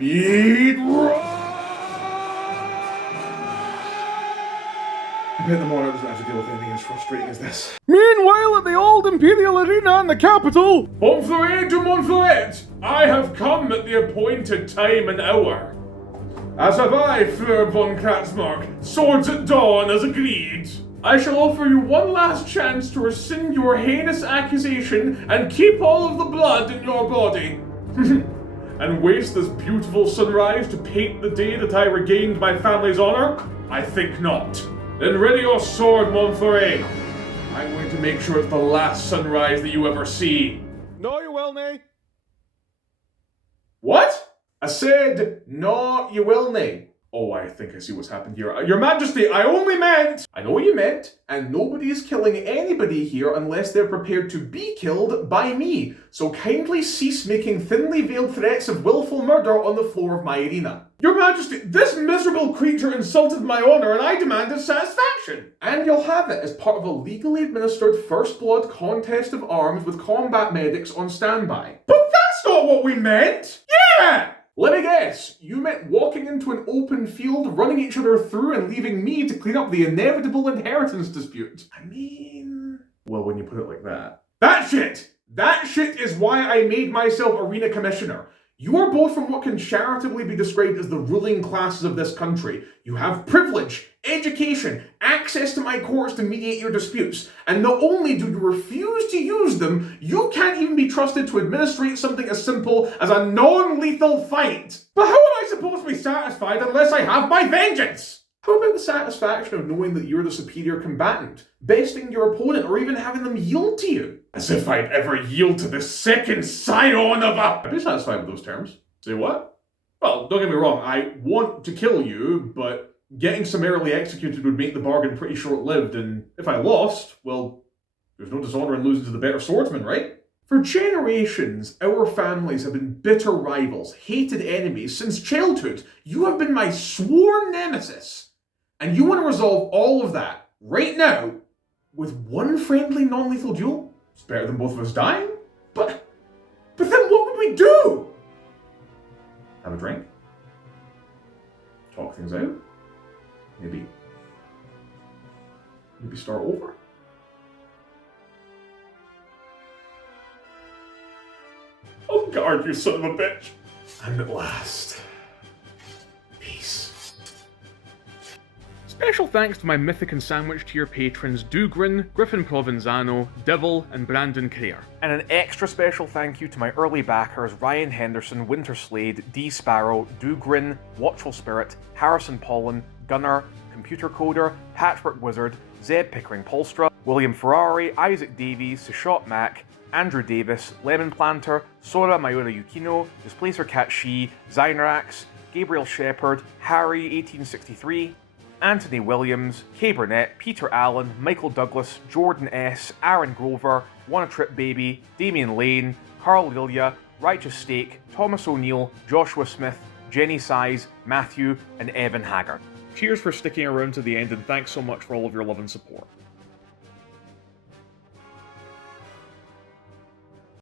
Speed run! I bet the Monarch doesn't have to deal with anything as frustrating as this. Meanwhile, at the old Imperial Arena in the capital, Montferrat to Montferrat, I have come at the appointed time and hour. As have I, Fleur von Kratzmark, swords at dawn as agreed. I shall offer you one last chance to rescind your heinous accusation and keep all of the blood in your body. And waste this beautiful sunrise to paint the day that I regained my family's honor? I think not. Then ready your sword, Montferrat. I'm going to make sure it's the last sunrise that you ever see. no, you will, nay. What? I said, no, you will nae. Oh, I think I see what's happened here. Your Majesty, I only meant... I know what you meant, and nobody is killing anybody here unless they're prepared to be killed by me. So kindly cease making thinly veiled threats of willful murder on the floor of my arena. Your Majesty, this miserable creature insulted my honor and I demanded satisfaction. And you'll have it as part of a legally administered first blood contest of arms with combat medics on standby. But that's not what we meant! Yeah! Let me guess, you meant walking into an open field, running each other through and leaving me to clean up the inevitable inheritance dispute. I mean... well, when you put it like that. That shit is why I made myself arena commissioner. You are both from what can charitably be described as the ruling classes of this country. You have privilege, education, access to my courts to mediate your disputes, and not only do you refuse to use them, you can't even be trusted to administrate something as simple as a non-lethal fight. But how am I supposed to be satisfied unless I have my vengeance? How about the satisfaction of knowing that you're the superior combatant, besting your opponent, or even having them yield to you? As if I'd ever yield to the second scion of a... I'd be satisfied with those terms. Say what? Well, don't get me wrong, I want to kill you, but getting summarily executed would make the bargain pretty short-lived, and if I lost, well, there's no dishonor in losing to the better swordsman, right? For generations, our families have been bitter rivals, hated enemies. Since childhood, you have been my sworn nemesis. And you want to resolve all of that, right now, with one friendly non-lethal duel? It's better than both of us dying. But then what would we do? Have a drink? Talk things out? Maybe start over? Oh, guard, you son of a bitch. And at last, peace. Special thanks to my Mythic and Sandwich tier patrons Dugrin, Griffin Provenzano, Divil, and Brandon Creer. And an extra special thank you to my early backers Ryan Henderson, Winterslade, D Sparrow, Dugrin, Watchful Spirit, Harrison Pollen, Gunnar, Computer Coder, Patchwork Wizard, Zeb Pickering Polstra, William Ferrari, Isaac Davies, Sushot Mac, Andrew Davis, Lemon Planter, Sora Mayura Yukino, Displacer Cat Shi, Zyrax, Gabriel Shepherd, Harry 1863, Anthony Williams, Kay Burnett, Peter Allen, Michael Douglas, Jordan S., Aaron Grover, Wanna Trip Baby, Damian Lane, Carl Lilia, Righteous Steak, Thomas O'Neill, Joshua Smith, Jenny Size, Matthew, and Evan Haggard. Cheers for sticking around to the end, and thanks so much for all of your love and support.